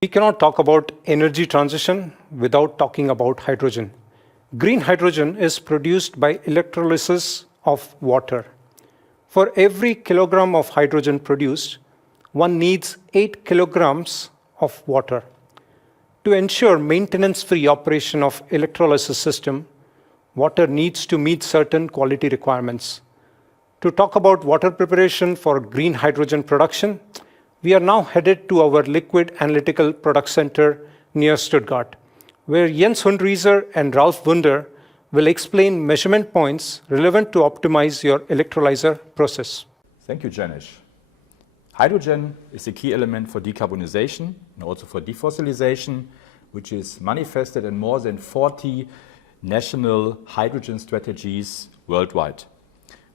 We cannot talk about energy transition without talking about hydrogen. Green hydrogen is produced by electrolysis of water. For every kilogram of hydrogen produced, one needs 8 kilograms of water. To ensure maintenance-free operation of electrolysis system, water needs to meet certain quality requirements. To talk about water preparation for green hydrogen production, we are now headed to our Liquid Analytical Product Center near Stuttgart, where Jens Hundrieser and Ralf Wunder will explain measurement points relevant to optimize your electrolyzer process. Thank you, Janesh. Hydrogen is a key element for decarbonization and also for defossilization, which is manifested in more than 40 national hydrogen strategies worldwide.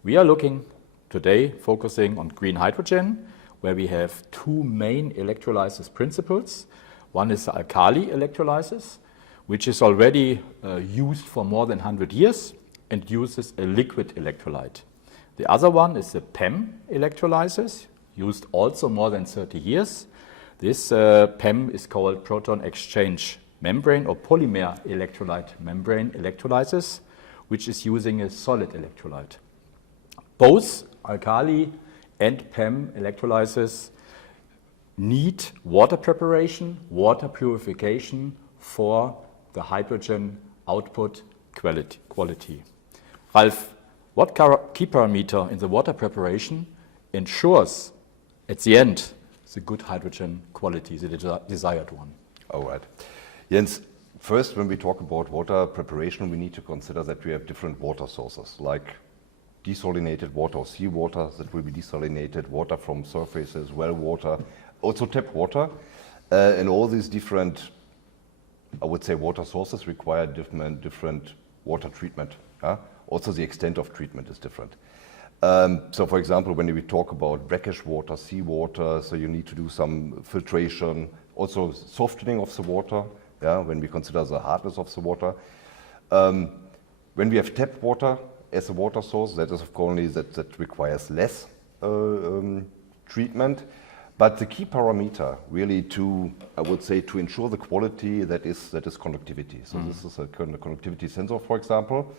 We are looking today, focusing on green hydrogen, where we have two main electrolysis principles. One is the alkali electrolysis, which is already used for more than 100 years and uses a liquid electrolyte. The other one is the PEM electrolysis, used also more than 30 years. This PEM is called proton exchange membrane or polymer electrolyte membrane electrolysis, which is using a solid electrolyte. Both alkali and PEM electrolysis need water preparation, water purification for the hydrogen output quality. Ralf, what key parameter in the water preparation ensures at the end the good hydrogen quality, the desired one? All right. Jens, first when we talk about water preparation, we need to consider that we have different water sources, like desalinated water or seawater that will be desalinated, water from surfaces, well water, also tap water. And all these different, I would say, water sources require different water treatment. Also the extent of treatment is different. So for example, when we talk about brackish water, seawater, so you need to do some filtration, also softening of the water, when we consider the hardness of the water. When we have tap water as a water source, that is of course only that requires less treatment. But the key parameter really to, I would say, to ensure the quality, that is conductivity. So this is a conductivity sensor, for example.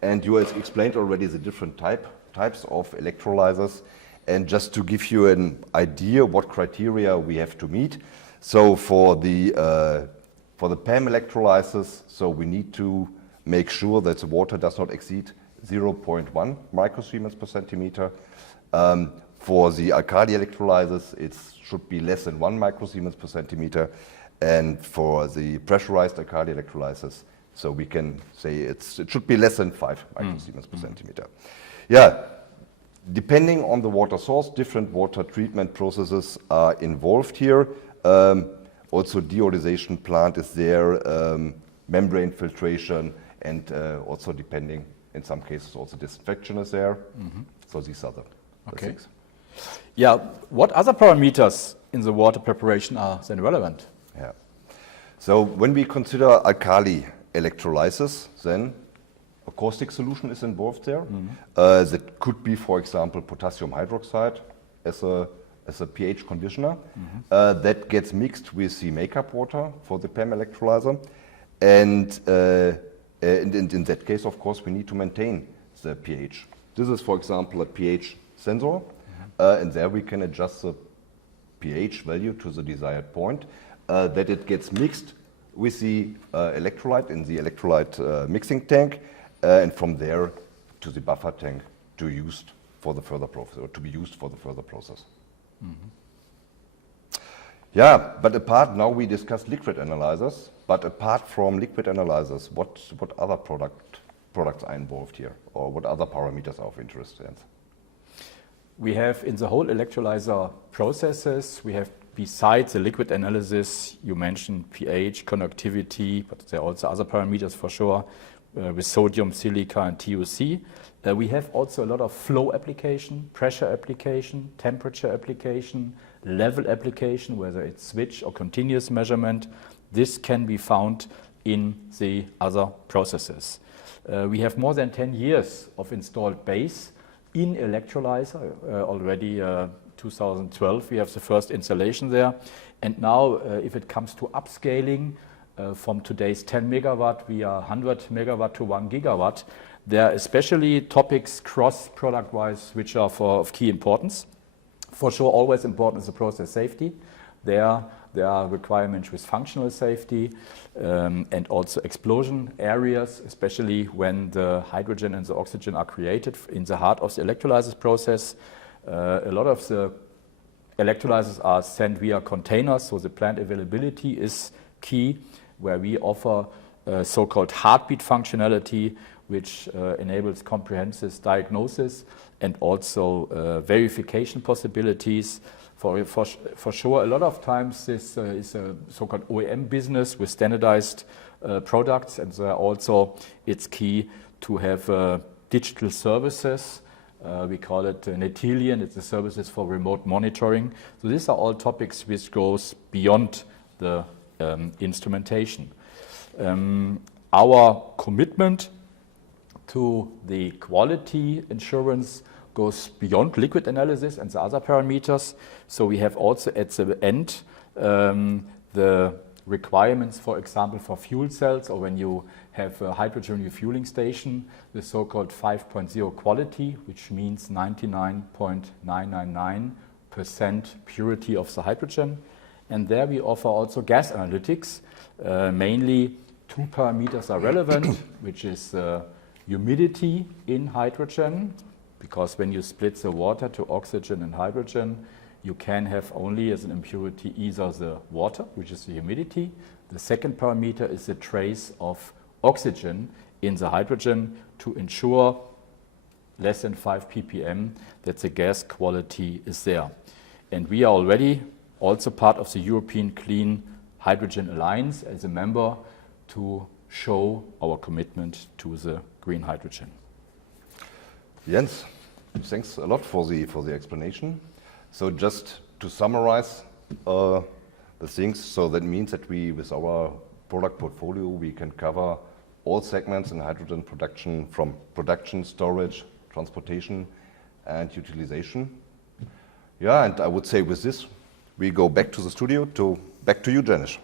And you have explained already the different types of electrolyzers. And just to give you an idea what criteria we have to meet. So for the PEM electrolysis, so we need to make sure that the water does not exceed 0.1 microsiemens per centimeter. For the alkali electrolysis, it should be less than 1 microsiemens per centimeter. And for the pressurized alkali electrolysis, so we can say it should be less than 5 microsiemens per centimeter. Yeah, depending on the water source, different water treatment processes are involved here. Also deionization plant is there, membrane filtration, and also depending, in some cases, also disinfection is there. So these are the things. Yeah, what other parameters in the water preparation are then relevant? Yeah. So when we consider alkali electrolysis, then a caustic solution is involved there. That could be, for example, potassium hydroxide as a pH conditioner. That gets mixed with the makeup water for the PEM electrolyzer. And in that case, of course, we need to maintain the pH. This is, for example, a pH sensor. And there we can adjust the pH value to the desired point, that it gets mixed with the electrolyte in the electrolyte mixing tank, and from there to the buffer tank to be used for the further process. Yeah, but now we discuss liquid analyzers, but apart from liquid analyzers, what other products are involved here, or what other parameters are of interest? We have in the whole electrolyzer processes, we have, besides the liquid analysis, you mentioned pH, conductivity, but there are also other parameters for sure, with sodium, silica, and TOC. We have also a lot of flow application, pressure application, temperature application, level application, whether it's switch or continuous measurement. This can be found in the other processes. We have more than 10 years of installed base in electrolyzer. Already 2012 we have the first installation there. And now if it comes to upscaling from today's 10 megawatt via 100 megawatt to 1 gigawatt, there are especially topics cross product wise which are of key importance. For sure, always important is the process safety. There are requirements with functional safety and also explosion areas, especially when the hydrogen and the oxygen are created in the heart of the electrolysis process. A lot of the electrolyzers are sent via containers, so the plant availability is key, where we offer so-called heartbeat functionality, which enables comprehensive diagnosis and also verification possibilities. For sure, a lot of times this is a so-called OEM business with standardized products, and also it's key to have digital services. We call it Netilian, it's the services for remote monitoring. So these are all topics which goes beyond the instrumentation. Our commitment to the quality assurance goes beyond liquid analysis and the other parameters. So we have also at the end the requirements, for example, for fuel cells, or when you have a hydrogen refueling station, the so-called 5.0 quality, which means 99.999% purity of the hydrogen. And there we offer also gas analytics. Mainly two parameters are relevant, which is humidity in hydrogen, because when you split the water to oxygen and hydrogen, you can have only as an impurity either the water, which is the humidity. The second parameter is the trace of oxygen in the hydrogen to ensure less than 5 ppm that the gas quality is there. And we are already also part of the European Clean Hydrogen Alliance as a member to show our commitment to the green hydrogen. Jens, thanks a lot for the explanation. So just to summarize the things, so that means that we, with our product portfolio, we can cover all segments in hydrogen production, from production, storage, transportation, and utilization. Yeah, and I would say with this, we go back to the studio, back to you, Janesh.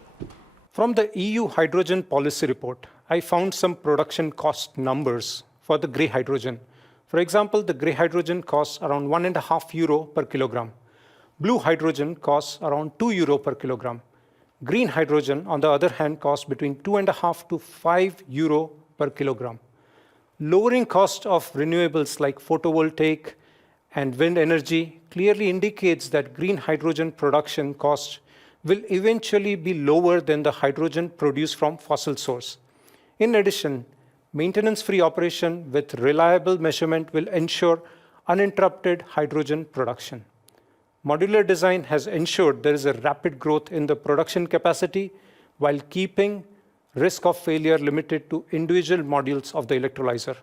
From the EU hydrogen policy report, I found some production cost numbers for the grey hydrogen. For example, the grey hydrogen costs around €1.5 per kilogram. Blue hydrogen costs around €2 per kilogram. Green hydrogen, on the other hand, costs between €2.5 to €5 per kilogram. Lowering cost of renewables like photovoltaic and wind energy clearly indicates that green hydrogen production costs will eventually be lower than the hydrogen produced from fossil source. In addition, maintenance-free operation with reliable measurement will ensure uninterrupted hydrogen production. Modular design has ensured there is a rapid growth in the production capacity while keeping risk of failure limited to individual modules of the electrolyzer.